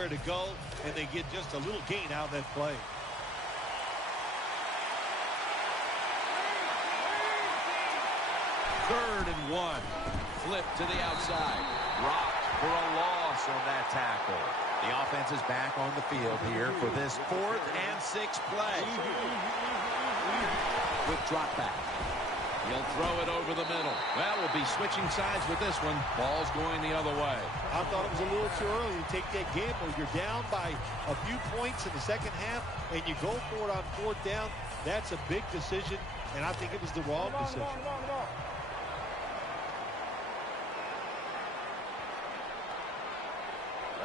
nowhere to go, and they get just a little gain out of that play. Third and 1. Flip to the outside. Rocked for a loss on that tackle. The offense is back on the field here for this 4th and 6 play. With drop back. He'll throw it over the middle. Well, we'll be switching sides with this one. Ball's going the other way. I thought it was a little too early to take that gamble. You're down by a few points in the second half, and you go for it on 4th down. That's a big decision, and I think it was the wrong decision.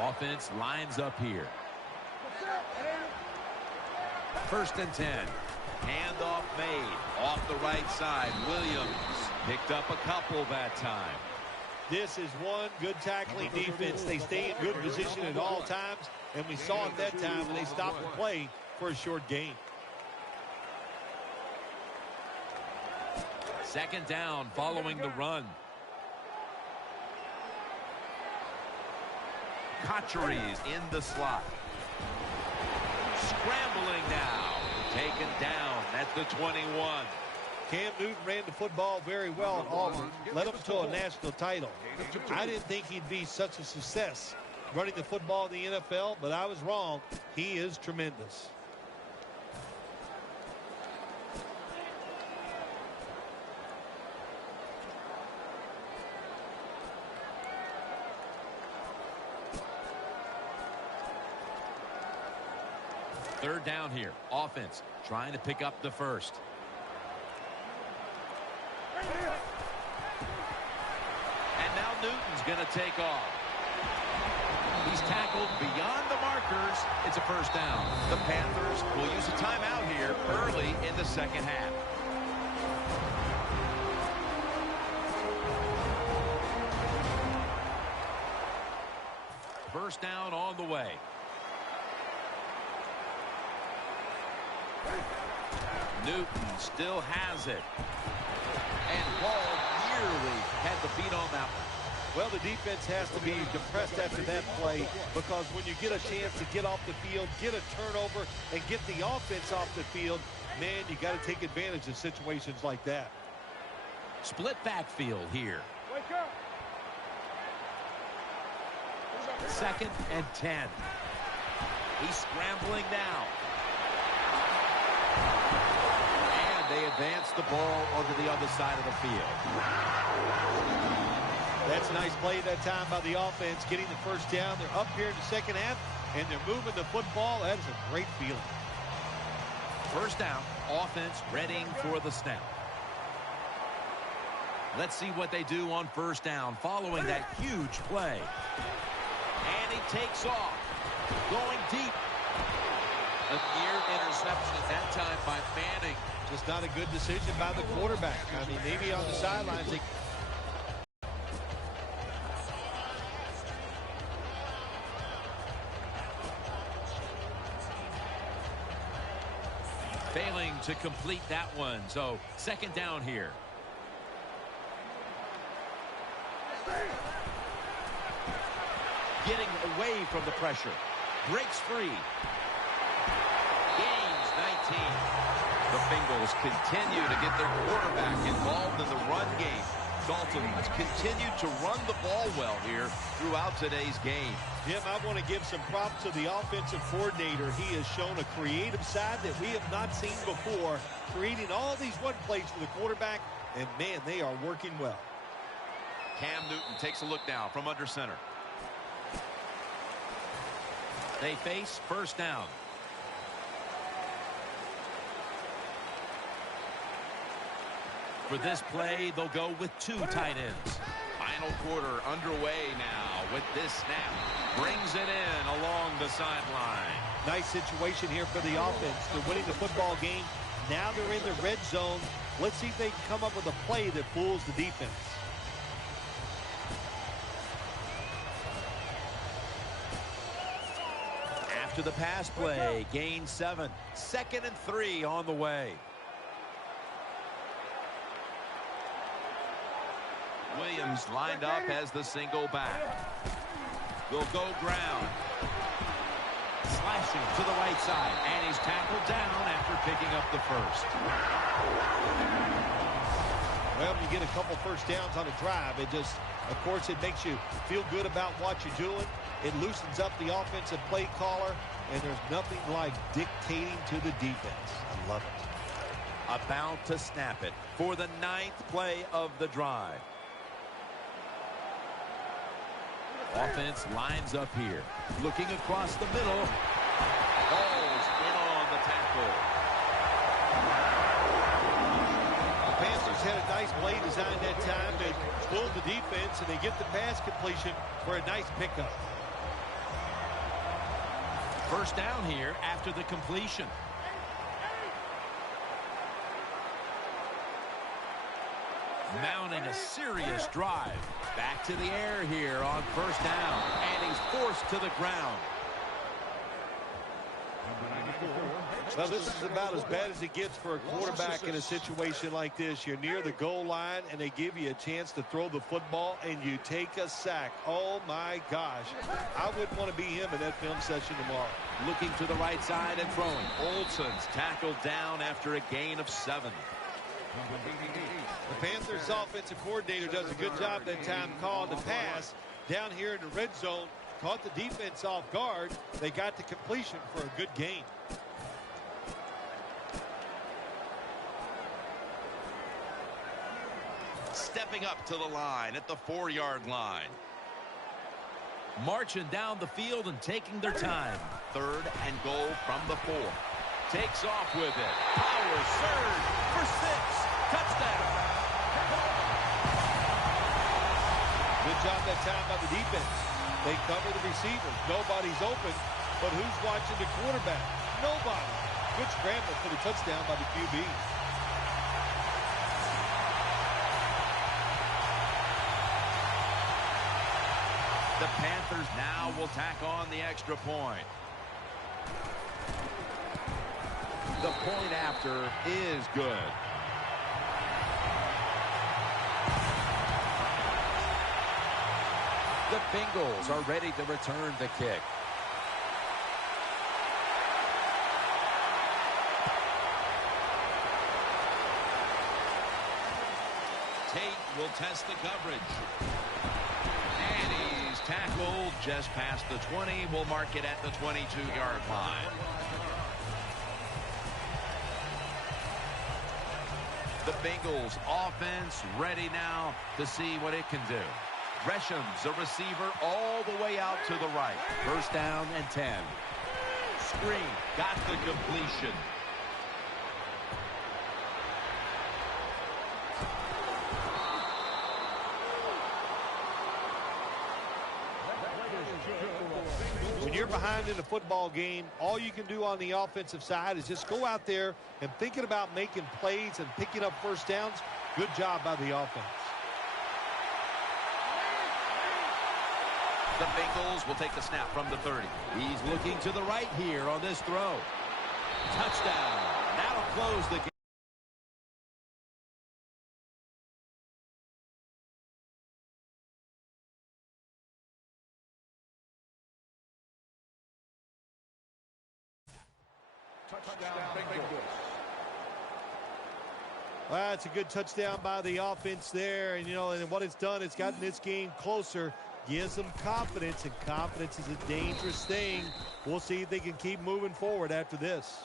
Offense lines up here. 1st and 10. Handoff made. Off the right side. Williams picked up a couple that time. This is one good tackling defense. They stay in good position at all times, and we saw it that time when they stopped the play for a short gain. 2nd down following the run. Cotcheries in the slot. Scrambling now. Taken down at the 21. Cam Newton ran the football very well at Auburn, led them to a national title. I didn't think he'd be such a success running the football in the NFL, but I was wrong. He is tremendous. Third down here. Offense trying to pick up the 1st. And now Newton's going to take off. He's tackled beyond the markers. It's a 1st down. The Panthers will use a timeout here early in the second half. First down on the way. Newton still has it. And Ball nearly had the beat on that one. Well, the defense has to be depressed after that play, because when you get a chance to get off the field, get a turnover, and get the offense off the field, man, you got to take advantage of situations like that. Split backfield here. 2nd and 10. He's scrambling now. They advance the ball onto the other side of the field. That's a nice play that time by the offense, getting the 1st down. They're up here in the second half, and they're moving the football. That is a great feeling. 1st down, offense readying for the snap. Let's see what they do on 1st down following that huge play. And he takes off, going deep. A near interception at that time by Manning. Just not a good decision by the quarterback. I mean, maybe on the sidelines. Failing to complete that one. So 2nd down here. Getting away from the pressure. Breaks free. Gains 19. The Bengals continue to get their quarterback involved in the run game. Dalton has continued to run the ball well here throughout today's game. Jim, I want to give some props to the offensive coordinator. He has shown a creative side that we have not seen before, creating all these run plays for the quarterback, and, man, they are working well. Cam Newton takes a look now from under center. They face 1st down. For this play, they'll go with 2 tight ends. Final quarter underway now with this snap. Brings it in along the sideline. Nice situation here for the offense. They're winning the football game. Now they're in the red zone. Let's see if they can come up with a play that fools the defense. After the pass play, gain 7. 2nd and 3 on the way. Williams lined up as the single back. Will go ground. side, and he's tackled down after picking up the first. Well, when you get a couple first downs on a drive, it just, of course, it makes you feel good about what you're doing. It loosens up the offensive play caller, and there's nothing like dictating to the defense. I love it. About to snap it for the 9th play of the drive. Offense lines up here. Looking across the middle. Falls in on the tackle. The Panthers had a nice play design that time. They fooled the defense, and they get the pass completion for a nice pickup. First down here after the completion. Mounting a serious drive. Back to the air here on first down. And he's forced to the ground. Well, this is about as bad as it gets for a quarterback in a situation like this. You're near the goal line, and they give you a chance to throw the football, and you take a sack. Oh, my gosh. I wouldn't want to be him in that film session tomorrow. Looking to the right side and throwing. Olsen's tackled down after a gain of 7. The Panthers offensive coordinator does a good job that time calling the pass. Down here in the red zone, caught the defense off guard. They got the completion for a good gain. Stepping up to the line at the 4-yard line. Marching down the field and taking their time. 3rd and goal from the 4. Takes off with it. Power surge for 6. Touchdown. Good job that time by the defense. They cover the receiver. Nobody's open, but who's watching the quarterback? Nobody. Good scramble for the touchdown by the QB. The Panthers now will tack on the extra point. The point after is good. The Bengals are ready to return the kick. Tate will test the coverage. And he's tackled just past the 20. We'll mark it at the 22-yard line. The Bengals offense ready now to see what it can do. Gresham's a receiver all the way out to the right. First down and 10. Screen. Got the completion. When you're behind in a football game, all you can do on the offensive side is just go out there and thinking about making plays and picking up first downs. Good job by the offense. The Bengals will take the snap from the 30. He's looking to the right here on this throw. Touchdown. That'll close the game. Well, it's a good touchdown by the offense there. And, you know, and what it's done, it's gotten this game closer. Gives them confidence, and confidence is a dangerous thing. We'll see if they can keep moving forward after this.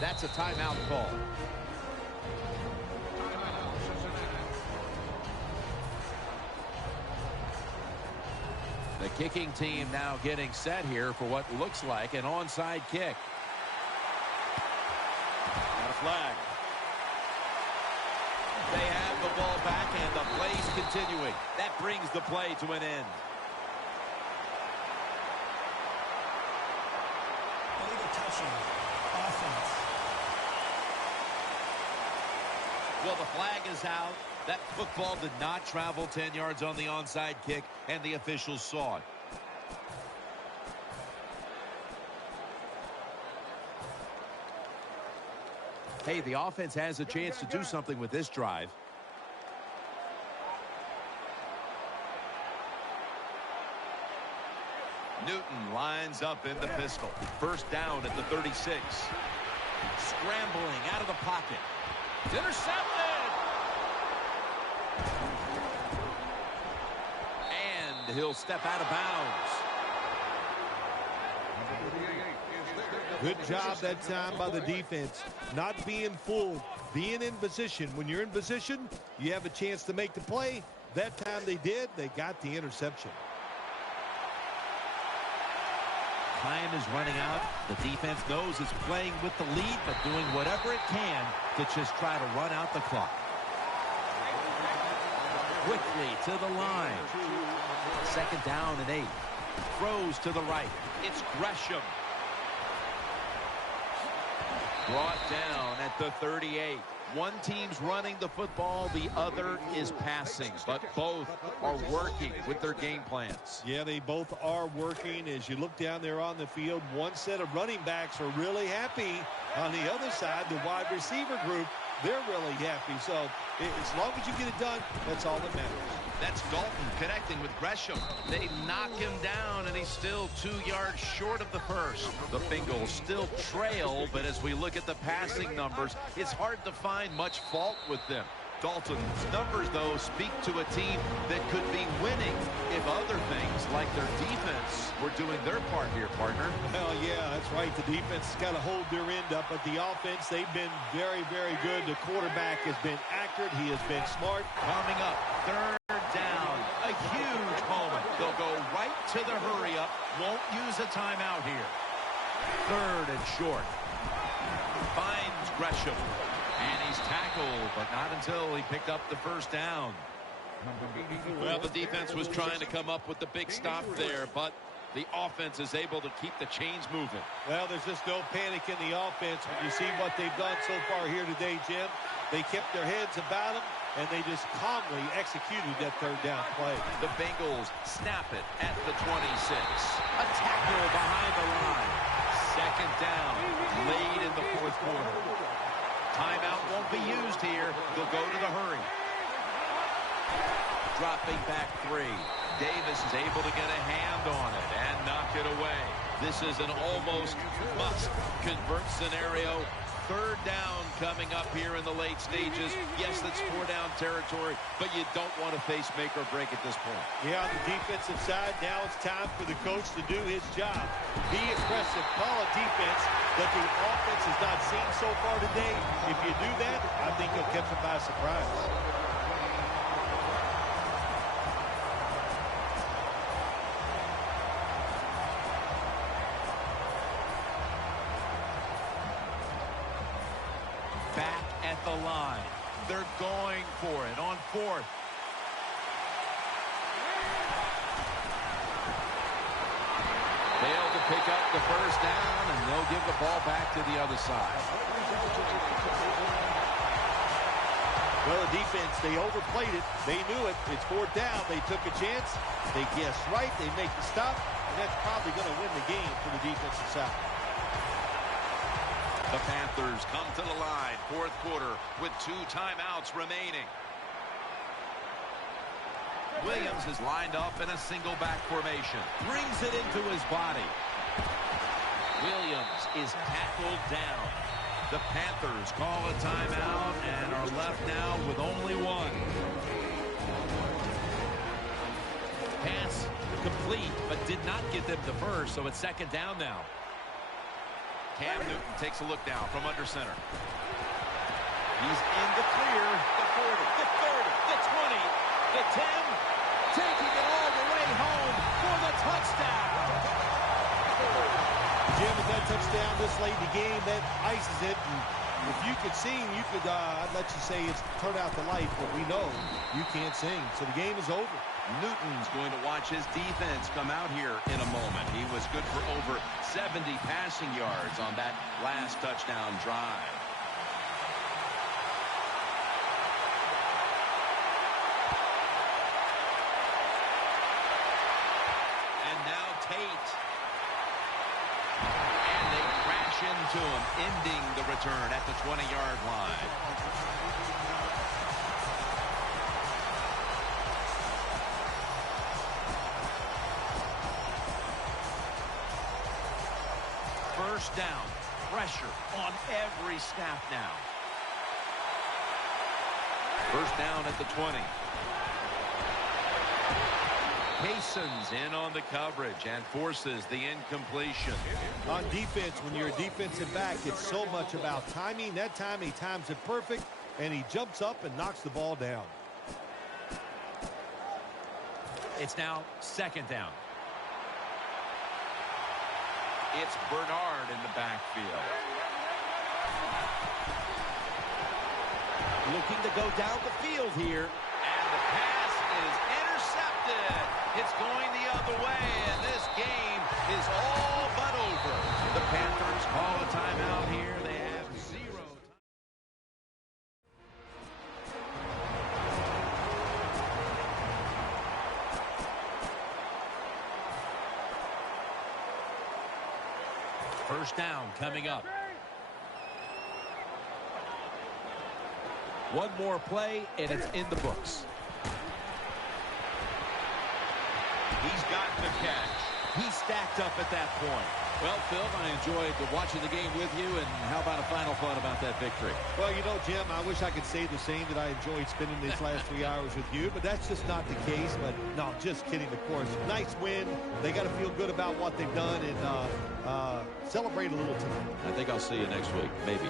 That's a timeout call. The kicking team now getting set here for what looks like an onside kick. And a flag. They have the ball back, and the play's continuing. That brings the play to an end. Illegal touching. Offense. Well, the flag is out. That football did not travel 10 yards on the onside kick, and the officials saw it. Hey, the offense has a chance to do something with this drive. Newton lines up in the pistol. First down at the 36. Scrambling out of the pocket. Intercepted. And he'll step out of bounds. Good job that time by the defense. Not being fooled, being in position. When you're in position, you have a chance to make the play. That time they did. They got the interception. Time is running out. The defense knows it's playing with the lead, but doing whatever it can to just try to run out the clock. Quickly to the line. Second down and 8. Throws to the right. It's Gresham. Brought down at the 38. One team's running the football, the other is passing, but both are working with their game plans. Yeah, they both are working. As you look down there on the field, one set of running backs are really happy. On the other side, the wide receiver group, they're really happy. So as long as you get it done, that's all that matters. That's Dalton connecting with Gresham. They knock him down, and he's still 2 yards short of the first. The Bengals still trail, but as we look at the passing numbers, it's hard to find much fault with them. Dalton's numbers, though, speak to a team that could be winning if other things like their defense were doing their part here, partner. Well, yeah, that's right. The defense has got to hold their end up, but the offense, they've been very, very good. The quarterback has been accurate. He has been smart. Coming up, third down, a huge moment. They'll go right to the hurry-up. Won't use a timeout here. Third and short. Finds Gresham. And he's tackled, but not until he picked up the first down. Well, the defense was trying to come up with the big stop there, but the offense is able to keep the chains moving. Well, there's just no panic in the offense when you see what they've done so far here today, Jim. They kept their heads about them, and they just calmly executed that third down play. The Bengals snap it at the 26. A tackle behind the line. Second down, late in the fourth quarter. Timeout won't be used here. They'll go to the hurry. Dropping back 3. Davis is able to get a hand on it and knock it away. This is an almost must-convert scenario. Third down coming up here in the late stages. Yes, that's 4-down territory, but you don't want to face make or break at this point. Yeah, on the defensive side, now it's time for the coach to do his job. Be aggressive, call a defense that the offense has not seen so far today. If you do that, I think you'll catch them by surprise. Back at the line. They're going for it on fourth. Failed to pick up the first down, and they'll give the ball back to the other side. Well, the defense, they overplayed it. They knew it. It's fourth down. They took a chance. They guessed right. They make the stop, and that's probably going to win the game for the defensive side. The Panthers come to the line, fourth quarter, with 2 timeouts remaining. Williams is lined up in a single back formation. Brings it into his body. Williams is tackled down. The Panthers call a timeout and are left now with only 1. Pass complete, but did not get them to first, so it's second down now. Cam Newton takes a look down from under center. He's in the clear. The 40, the 30, the 20, the 10. Taking it all the way home for the touchdown. Jim, with that touchdown this late in the game, that ices it. And if you could sing, you could, I'd let you say it's turn out the light, but we know you can't sing. So the game is over. Newton's going to watch his defense come out here in a moment. He was good for over 70 passing yards on that last touchdown drive. And now Tate. And they crash into him, ending the return at the 20-yard line. First down. Pressure on every snap now. First down at the 20. Hastens in on the coverage and forces the incompletion. On defense, when you're a defensive back, it's so much about timing. That time he times it perfect, and he jumps up and knocks the ball down. It's now second down. It's Bernard in the backfield. Looking to go down the field here. And the pass is intercepted. It's going the other way, and this game is all but over. The Panthers call a timeout here. They have 0 time. First down coming up. One more play, and it's in the books. He's got the catch. He's stacked up at that point. Well, Phil, I enjoyed watching the game with you, and how about a final thought about that victory? Well, you know, Jim, I wish I could say the same, that I enjoyed spending these last 3 hours with you, but that's just not the case. But, no, just kidding, of course. Nice win. They got to feel good about what they've done and celebrate a little tonight. I think I'll see you next week, maybe.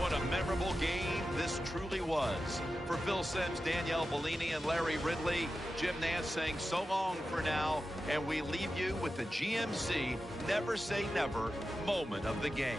What a memorable game this truly was. For Phil Simms, Danielle Bellini, and Larry Ridley, Jim Nance saying so long for now, and we leave you with the GMC Never Say Never moment of the game.